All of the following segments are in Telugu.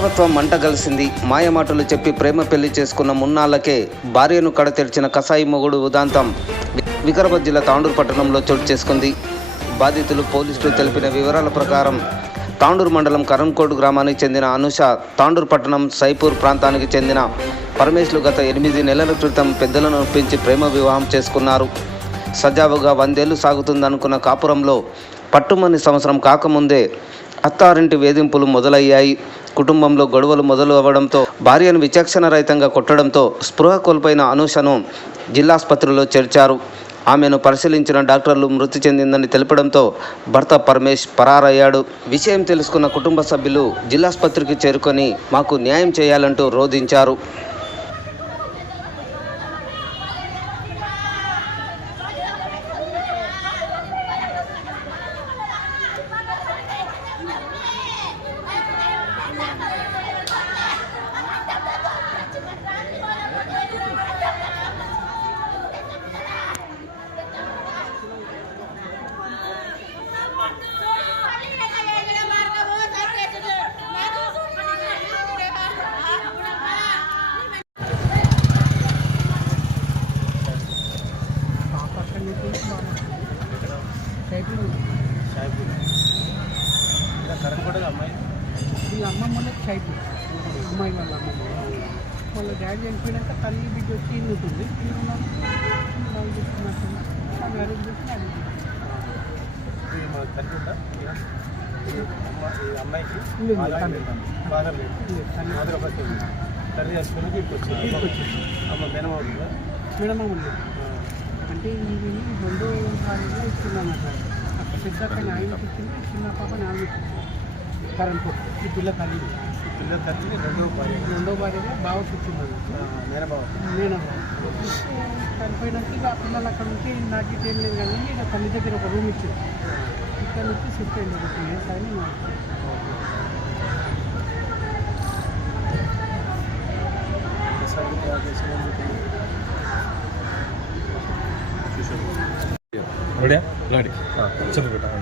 మానవత్వం మంటగలిసింది. మాయమాటలు చెప్పి ప్రేమ పెళ్ళి చేసుకున్న మున్నాళ్ళకే భార్యను కడతెరిచిన కసాయి మొగుడు ఉదాంతం వికారాబాద్ జిల్లా తాండూరు పట్టణంలో చోటు చేసుకుంది. బాధితులు పోలీసులు తెలిపిన వివరాల ప్రకారం తాండూరు మండలం కరంకోడు గ్రామానికి చెందిన అనుష తాండూరు పట్టణం సైపూర్ ప్రాంతానికి చెందిన పరమేశ్లు గత ఎనిమిది నెలల క్రితం పెద్దలను ఒప్పించి ప్రేమ వివాహం చేసుకున్నారు. సజావుగా వందేళ్ళు సాగుతుందనుకున్న కాపురంలో పట్టుమని సంవత్సరం కాకముందే అత్తారింటి వేధింపులు మొదలయ్యాయి. కుటుంబంలో గొడవలు మొదలు అవ్వడంతో భార్యను విచక్షణ రహితంగా కొట్టడంతో స్పృహ కోల్పోయిన అనూషను జిల్లాస్పత్రిలో చేర్చారు. ఆమెను పరిశీలించిన డాక్టర్లు మృతి చెందిందని తెలపడంతో భర్త పరమేష్ పరారయ్యాడు. విషయం తెలుసుకున్న కుటుంబ సభ్యులు జిల్లాస్పత్రికి చేరుకొని మాకు న్యాయం చేయాలంటూ రోధించారు. వీళ్ళ అమ్మమ్మ వాళ్ళకి షైపు అమ్మాయి? వాళ్ళ అమ్మమ్మ వాళ్ళ డాడీ చనిపోయినాక తల్లి బిడ్డ వచ్చి ఇల్లు ఉంటుంది. ఇల్లు వాళ్ళు అరేంజ్ చేసి అమ్మాయికి? ఉంది, తల్లి. వచ్చింది. అమ్మ అంటే ఇవి రెండో సారిగా ఇస్తున్నాను అక్కడ పెద్ద అక్కడ ఆయనకి ఇచ్చింది చిన్న పాప నాలుగు ఇచ్చింది కరెంట్ ఈ పిల్ల తల్లి ఈ పిల్ల తల్లి రెండో భార్య రెండో భార్యగా బావ ఇచ్చింది అన్నట్టు మేనబావ నేను చనిపోయినాక ఆ పిల్లలు అక్కడ ఉంటే నాకు ఏం లేదు కానీ ఇక తల్లి దగ్గర ఒక రూమ్ ఇచ్చింది ఇక్కడ నుంచి షిఫ్ట్ అయింది ఒక టూ ఇయర్స్ అని ఒకసారి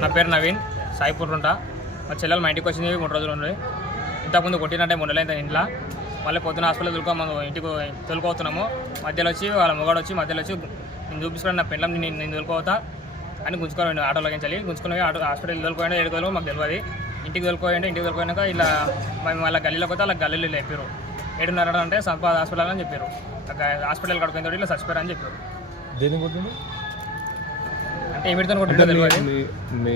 నా పేరు నవీన్ సాయిపూర్ ఉంటా. మా చెల్లెలు మా ఇంటికి వచ్చింది మూడు రోజులు ఉంది. ఇంతకుముందు కొట్టినట్టే నెలలు ఇంట్లో. మళ్ళీ పొద్దున హాస్పిటల్ తొలుకో మనం ఇంటికి తొలుకోతున్నాము. మధ్యలో వచ్చి వాళ్ళ మొగాడు వచ్చి మధ్యలో వచ్చి నేను చూపించుకుని నా పిల్లం నేను నేను తొలుకోతా అని గుంజుకొని ఆటోలోకి వెళ్ళి గుంజుకుని ఆటో హాస్పిటల్ తొలుకోండి ఏడుకోవాలి మాకు తెలియదు ఇంటికి తొలుకోండి ఇంటికి తొలుకోయినాక ఇలా మేము వాళ్ళ గల్లీలోకి పోతే వాళ్ళ గల్లీలో లేపారు ఏడున్నర అంటే సంపద హాస్పిటల్ అని చెప్పారు హాస్పిటల్ కడుకుని తోటి ఇలా చచ్చిపోయారు అని చెప్పారు దేని అంటే ఏమిటితో మీ- తెలియదు మీ మీ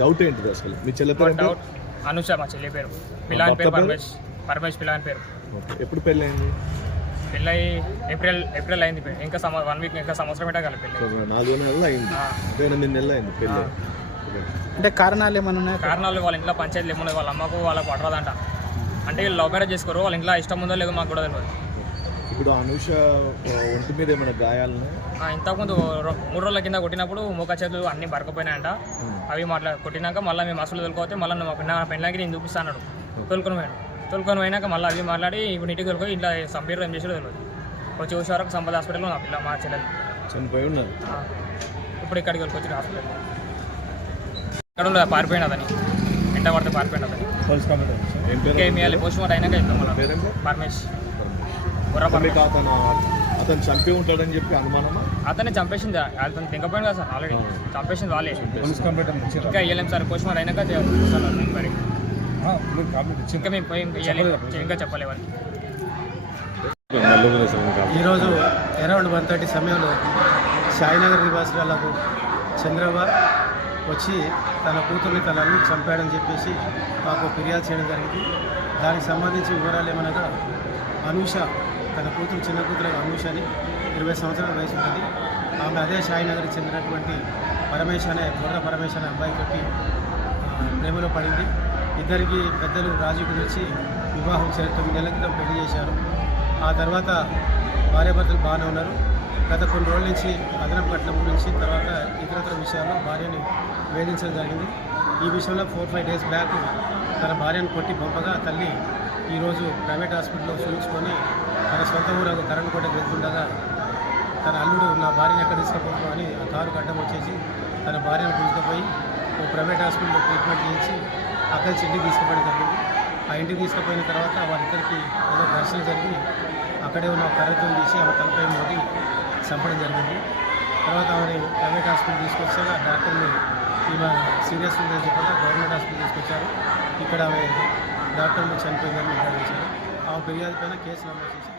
డౌట్ ఏంటిది అసలు? మీ చెల్లె పేరు? డౌట్ అనుష మా చెల్లి పేరు. పిల్లాని పేరు? పరమేష్ పరమేష్ పిల్లాని పేరు. ఎప్పుడు పెళ్ళైంది పెళ్ళై ఏప్రిల్ ఏప్రిల్ అయింది. ఇంకా వన్ వీక్ ఇంకా సంవత్సరం కాలే పెళ్ళి. సో నాలుగు నెలలు అయింది. ఎనిమిది నెలలు అయింది పెళ్ళి. అంటే కారణాలు ఏమైనా ఉన్నాయి? కారణాలు వాళ్ళ ఇంట్లో పంచాయతీలు ఏమున్నాయి? వాళ్ళ అమ్మకు వాళ్ళకు పడరాదంట. అంటే వీళ్ళు లవ్ మ్యారేజ్ చేసుకోరు వాళ్ళ ఇంట్లో ఇష్టం ఉందో లేదో మాకు కూడా తెలియదు. ఇప్పుడు అనూష ఒంటి మీద ఏమైనా గాయాలున్నాయి ఆ, ఇంతకుముందు మూడు రోజుల కింద కొట్టినప్పుడు మూక చేతులు అన్ని బరకపోయినాయంట. అవి మాట్లా కొట్టినాక మళ్ళీ మేము అసలు తొలుకోతే మళ్ళీ నా పెళ్ళాకి నేను చూపిస్తాను తొలుకొని పోయాడు తొలుకొని పోయినాక మళ్ళీ అవి మాట్లాడి ఇప్పుడు ఇంటికి తొలుకొని ఇంట్లో ఏం చేసాడో తెలియదు వచ్చి చూసే వరకు సంపద హాస్పిటల్లో నా పిల్ల మా చెల్లెలు. చనిపోయి ఉన్నారు? ఇప్పుడు ఇక్కడికి వెళ్ళి హాస్పిటల్ ఇక్కడ ఉండే పారిపోయిన అతని. ఎంట పడితే పారిపోయిన అతని ఏం పేరు? ఇంకా పోస్ట్ మార్టం అయినాక ఇస్తాం మళ్ళీ. పేరేం పేరు? పరమేష్ బుర్ర అంటే పరమేష్ మీకు అతను అతను చంపి ఉంటాడని చెప్పి అనుమానమా? అతన్ని చంపేసింది. అతను తింకపోయింది కదా సార్ ఆల్రెడీ చంపేసింది వాళ్ళే. ఇంకా సార్ పోస్ట్ మార్టం అయినాక చూస్తాను మరి. ఇంకా మేము పోయి ఇంకా చెప్పలే వాళ్ళకి. ఈరోజు అరౌండ్ వన్ థర్టీ సమయంలో సాయినగర్ నివాసులకు చంద్రబాబు వచ్చి తన కూతుర్ని తన అల్లుడు చంపాడని చెప్పేసి మాకు ఫిర్యాదు చేయడం జరిగింది. దానికి సంబంధించి వివరాలు ఏమనగా అనూష తన కూతురు చిన్న కూతురు అమూష్ అని ఇరవై సంవత్సరాల వయసు ఉంటుంది. ఆమె అదే షాయినగర్కి చెందినటువంటి పరమేశ్ అనే బుర్ర పరమేశ్ అనే అబ్బాయి తోటి ప్రేమలో పడింది. ఇద్దరికి పెద్దలు రాజు గురించి వివాహం చే- తొమ్మిది నెలల క్రితం పెళ్ళి చేశారు. ఆ తర్వాత భార్యాభర్తలు బాగానే ఉన్నారు. గత కొన్ని రోజుల నుంచి అదనపు కట్నం గురించి తర్వాత ఇతరత్ర విషయాల్లో భార్యని వేధించడం జరిగింది. ఈ విషయంలో ఫోర్ ఫైవ్ డేస్ బ్యాక్ తన భార్యను కొట్టి పంపగా తల్లి ఈరోజు ప్రైవేట్ హాస్పిటల్లో చూపించుకొని తన సొంత ఊరు కరెంట్ కూడా వెళ్తుండగా తన అల్లుడు నా భార్యను ఎక్కడ తీసుకుపోతావు అని ఆ కారు గడ్డం వచ్చేసి తన భార్యను తీసుకుపోయి ఓ ప్రైవేట్ హాస్పిటల్లో ట్రీట్మెంట్ చేయించి అక్కడి నుంచి ఇంటికి తీసుకుపోవడం జరిగింది. ఆ ఇంటికి తీసుకుపోయిన తర్వాత వాళ్ళిద్దరికి ఏదో ఘర్షణ జరిగి అక్కడే ఉన్న కర్రతో తీసి ఆమె తలపై మోగి చంపడం జరిగింది. తర్వాత ఆమెని ప్రైవేట్ హాస్పిటల్ తీసుకొచ్చాక డాక్టర్ని సీరియస్ ఉందని చెప్పగా గవర్నమెంట్ హాస్పిటల్ తీసుకొచ్చారు. ఇక్కడ ఆమె డాక్టర్లు చనిపోయిందని నిర్ధారించారు. ఆ ఫిర్యాదు పైన కేసు నమోదు చేసి